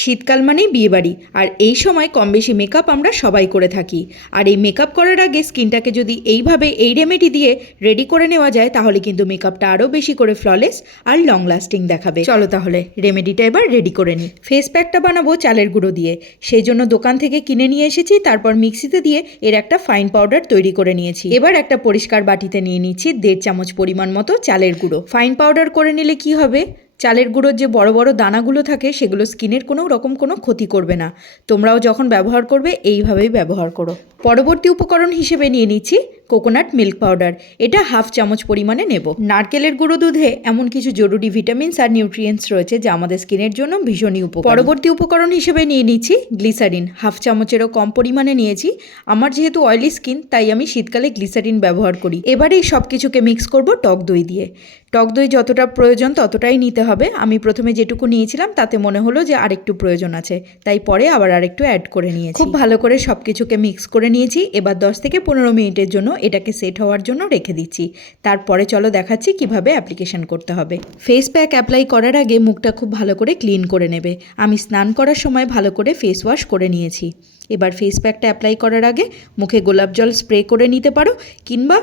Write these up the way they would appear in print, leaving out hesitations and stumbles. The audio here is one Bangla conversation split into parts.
শীতকাল মানেই বিয়েবাড়ি, আর এই সময় কম বেশি মেকআপ আমরা সবাই করে থাকি। আর এই মেকআপ করার আগে স্কিনটাকে যদি এইভাবে এই রেমেডি দিয়ে রেডি করে নেওয়া যায় তাহলে কিন্তু মেকআপটা আরও বেশি করে ফ্ললেস আর লং লাস্টিং দেখাবে। চলো তাহলে রেমেডিটা এবার রেডি করে নিই। ফেস প্যাকটা বানাবো চালের গুঁড়ো দিয়ে, সেই জন্য দোকান থেকে কিনে নিয়ে এসেছি। তারপর মিক্সিতে দিয়ে এর একটা ফাইন পাউডার তৈরি করে নিয়েছি। এবার একটা পরিষ্কার বাটিতে নিয়ে নিচ্ছি 1.5 চামচ পরিমাণ মতো চালের গুঁড়ো। ফাইন পাউডার করে নিলে কি হবে, চালের গুঁড়োর যে বড় বড় দানাগুলো থাকে সেগুলো স্কিনের কোনো ক্ষতি করবে না। তোমরাও যখন ব্যবহার করবে এইভাবেই ব্যবহার করো। পরবর্তী উপকরণ হিসেবে নিয়ে নিচ্ছি কোকোনাট মিল্ক পাউডার। এটা 1/2 চামচ পরিমাণে নেব। নারকেলের গুঁড়ো দুধে এমন কিছু জরুরি ভিটামিনস আর নিউট্রিয়েন্টস রয়েছে যা আমাদের স্কিনের জন্য ভীষণই উপকারী। পরবর্তী উপকরণ হিসেবে নিয়ে নিচ্ছি গ্লিসারিন। 1/2 চামচেরও কম পরিমাণে নিয়েছি। আমার যেহেতু অয়েলি স্কিন তাই আমি শীতকালে গ্লিসারিন ব্যবহার করি। এবারে এই সব কিছুকে মিক্স করব টক দই দিয়ে। টক দই যতটা প্রয়োজন ততটাই নিতে হবে। আমি প্রথমে যেটুকু নিয়েছিলাম তাতে মনে হলো যে আরেকটু প্রয়োজন আছে, তাই পরে আবার আরেকটু অ্যাড করে নিয়েছি। খুব ভালো করে সব কিছুকে মিক্স করে নিয়েছি। এবার 10 থেকে 15 মিনিটের জন্য এটাকে সেট হওয়ার জন্য রেখে দিচ্ছি। তারপরে চলো দেখাচ্ছি কিভাবে অ্যাপ্লিকেশন করতে হবে। ফেস প্যাক অ্যাপ্লাই করার আগে মুখটা খুব ভালো করে ক্লিন করে নেবে। আমি স্নান করার সময় ভালো করে ফেস ওয়াশ করে নিয়েছি। এবার ফেস প্যাকটা অ্যাপ্লাই করার আগে মুখে গোলাপ জল স্প্রে করে নিতে পারো, কিংবা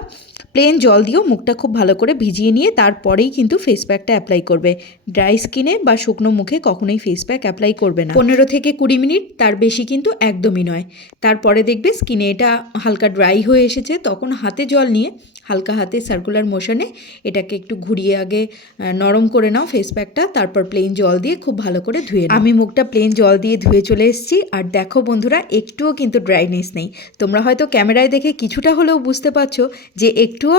প্লেন জল দিয়েও মুখটা খুব ভালো করে ভিজিয়ে নিয়ে তারপরেই কিন্তু ফেস প্যাকটা অ্যাপ্লাই করবে। ড্রাই স্কিনে বা শুকনো মুখে কখনোই ফেস প্যাক অ্যাপ্লাই করবে না। 15 থেকে 20 মিনিট, তার বেশি কিন্তু একদমই নয়। তারপরে দেখবে স্কিনে এটা হালকা ড্রাই হয়ে এসেছে, তখন হাতে জল নিয়ে হালকা হাতে সার্কুলার মোশনে এটাকে একটু ঘুরিয়ে আগে নরম করে নাও ফেস প্যাকটা। তারপর প্লেন জল দিয়ে খুব ভালো করে ধুয়ে নাও। আমি মুখটা প্লেন জল দিয়ে ধুয়ে চলে এসেছি। আর দেখো বন্ধুরা, একটুও কিন্তু ড্রাইনেস নেই। তোমরা হয়তো ক্যামেরায় দেখে কিছুটা হলেও বুঝতে পারছো যে একটুও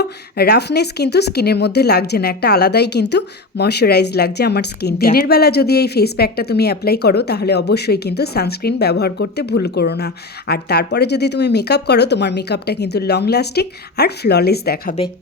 রাফনেস কিন্তু স্কিনের মধ্যে লাগছে না। একটা আলাদাই কিন্তু ময়শ্চারাইজ লাগছে আমার স্কিন। দিনের বেলা যদি এই ফেস প্যাকটা তুমি অ্যাপ্লাই করো তাহলে অবশ্যই কিন্তু সানস্ক্রিন ব্যবহার করতে ভুল করো না। আর তারপরে যদি তুমি মেকআপ করো, তোমার মেকআপটা কিন্তু লং লাস্টিং আর ফ্ললেস দেখাবে।